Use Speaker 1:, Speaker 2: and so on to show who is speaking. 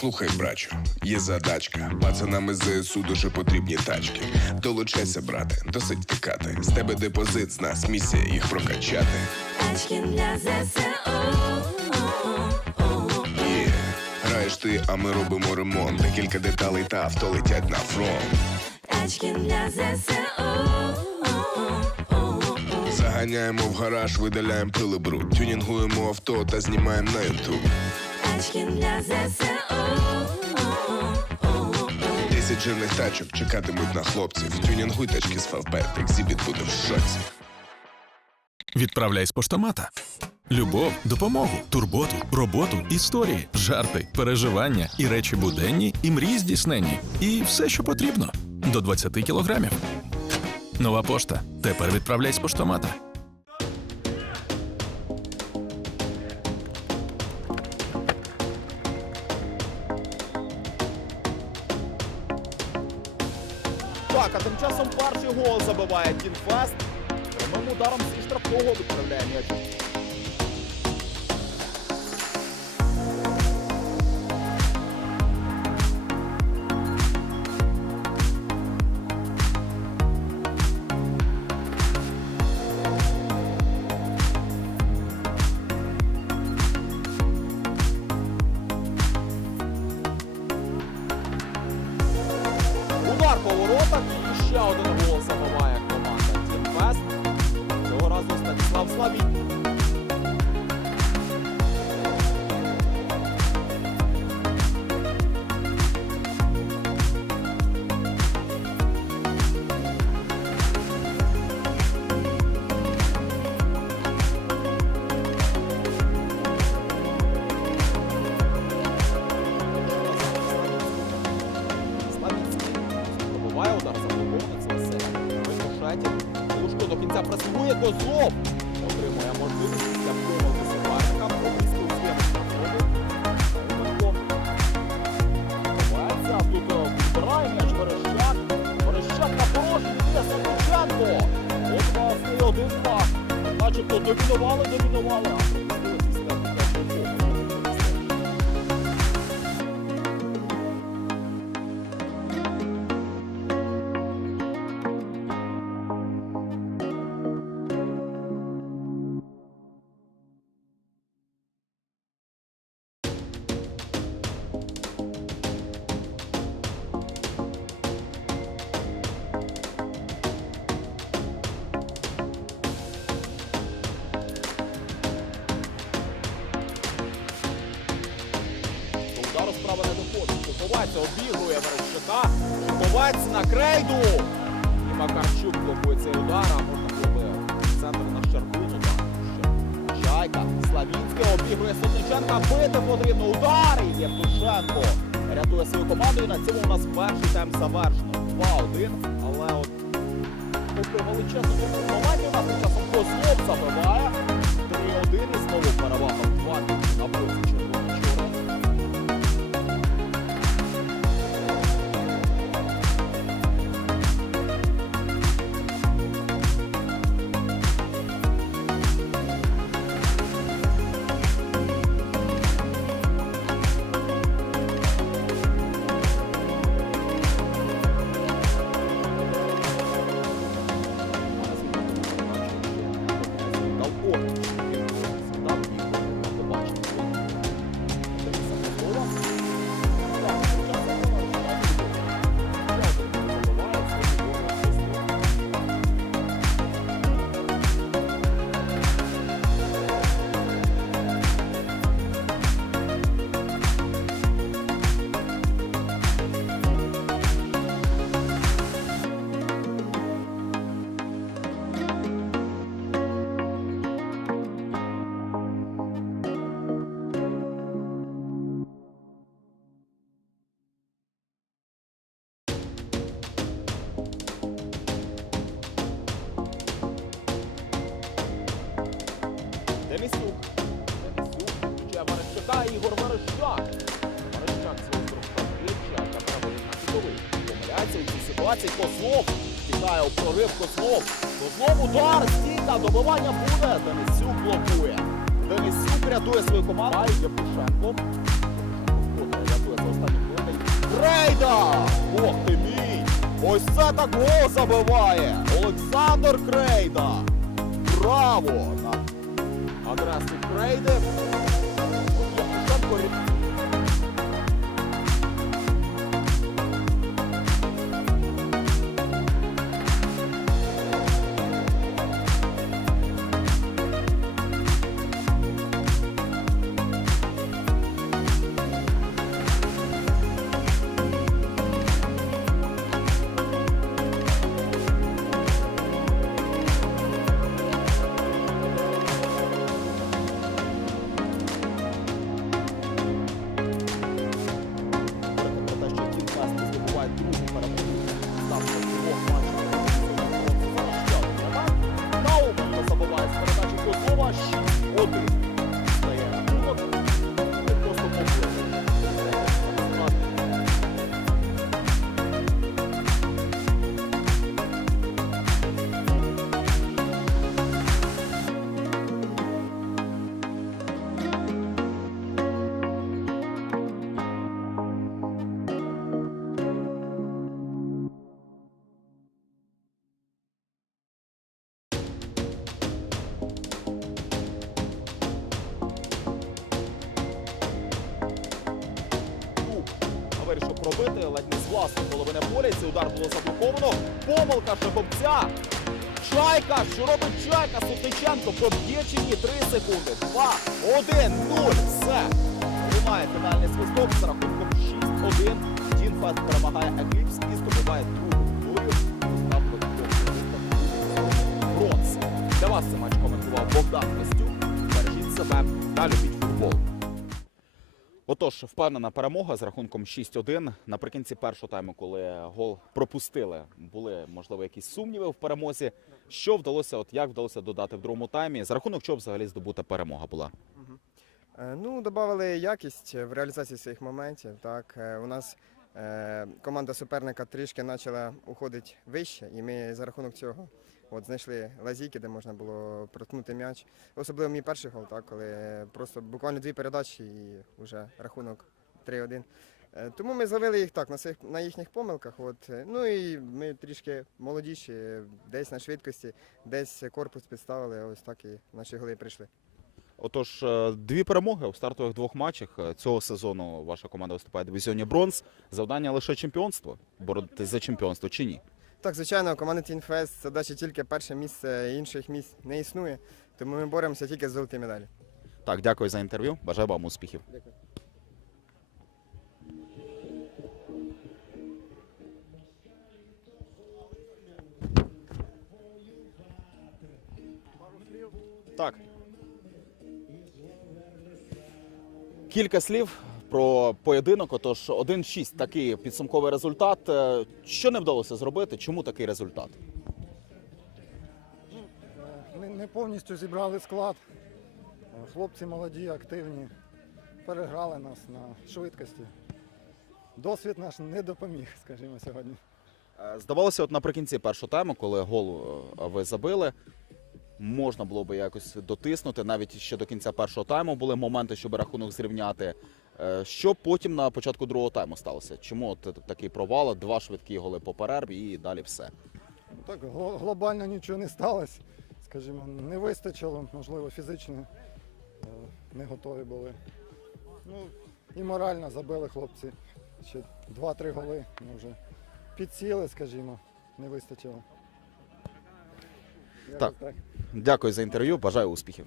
Speaker 1: Слухай, брачу, є задачка. Пацанам із ЗСУ дуже потрібні тачки. Долучайся, брате, досить втикати. З тебе депозит, з нас місія їх прокачати.
Speaker 2: Тачки для ЗСУ.
Speaker 1: Є, граєш ти, а ми робимо ремонт. Декілька деталей та авто летять на фронт.
Speaker 2: Тачки для ЗСУ.
Speaker 1: Заганяємо в гараж, видаляємо пили бруд. Тюнінгуємо авто та знімаємо на ютуб.
Speaker 2: Тачки для ЗСУ.
Speaker 1: Десять жирних тачок чекатимуть на хлопців. Тюнінгуй тачки з фавбет, екзібіт буде в шоці.
Speaker 3: Відправляй з поштомата. Любов, допомогу, турботу, роботу, історії, жарти, переживання і речі буденні, і мрії здійсненні. І все, що потрібно. До 20 кілограмів. Нова пошта. Тепер відправляй з поштомата.
Speaker 4: Гол Дін Фаст. Прямим ударом зі штрафного відправляє м'яч. Начебто домінували, домінували. А пропустили Шуховець на крейду. І Макарчук блокує цей удар, а можна було в центр на Щербину. так, ще. Чайка. Славінське обігрує Сотниченка. Бити потрібно. Удар. І Євтушенко рятує свою команду. І на цьому у нас перший тайм завершено. 2-1. Але от попри величезну команді у нас часом Козлов забиває. 3-1 і ловив Козлов. Козлов удар, стійка, добивання буде. Денисюк блокує. Денисюк рятує свою команду. Айде Пушенко. Рятує за останній хвилин. Крейда! Ох ти мій! Ось це так гол забиває! Олександр Крейда! Браво! Власної половини поля. Цей удар було заблоковано. Помилка Шебовця. Чайка, що робить Чайка? Сутниченко проб'є чи ні? Три секунди. Два, один, нуль. Все. Лунає фінальний свисток з рахунком 6-1. Тінфест перемагає Екліпс і здобуває другу долю. Бронз. Для вас цей матч коментував Богдан Костюк. Бережіть себе та любіть футбол. Отож, впевнена перемога з рахунком 6-1. Наприкінці першого тайму, коли гол пропустили, були можливо якісь сумніви в перемозі. Що вдалося, от як вдалося додати в другому таймі? За рахунок чого взагалі здобута перемога була?
Speaker 5: Е, Ну, додали якість в реалізації своїх моментів. Так, Е, у нас е, команда суперника трішки почала уходити вище, і ми за рахунок цього от, знайшли лазійки, де можна було проткнути м'яч. Особливо мій перший гол, так, коли просто буквально дві передачі і вже рахунок 3-1. Е, Тому ми зловили їх так на, своїх, на їхніх помилках. От. Ну і ми трішки молодіші, десь на швидкості, десь корпус підставили, ось так і наші голи прийшли.
Speaker 4: Отож, е, дві перемоги у стартових двох матчах Е, цього сезону. Ваша команда виступає в дивізіоні бронз. Завдання лише чемпіонство. Боротись за чемпіонство чи ні?
Speaker 5: Так, звичайно, команда Тінфест задача тільки перше місце, інших місць не існує. Тому ми боремося тільки за золоті медалі.
Speaker 4: Так, дякую за інтерв'ю. Бажаю вам успіхів. Так. Кілька слів про поєдинок. Отож, 1-6 такий підсумковий результат. Е, Що не вдалося зробити? Чому такий результат?
Speaker 6: Не, не повністю зібрали склад. Е, Хлопці молоді, активні, переграли нас на швидкості. Досвід наш не допоміг, скажімо, сьогодні.
Speaker 4: Е, Здавалося, от наприкінці першого тайму, коли гол ви забили, можна було би якось дотиснути. Навіть ще до кінця першого тайму були моменти, щоб рахунок зрівняти. Е, Що потім на початку другого тайму сталося? Чому от такий провал, два швидкі голи по перерві і далі все?
Speaker 6: Ну, Так, гло- глобально нічого не сталося. Скажімо, не вистачило, можливо, фізично е, не готові були. Ну, і морально забили хлопці. Ще 2-3 голи. Ну, вже підсіли, скажімо, не вистачило. Якось
Speaker 4: Так. Дякую за інтерв'ю. Бажаю успіхів.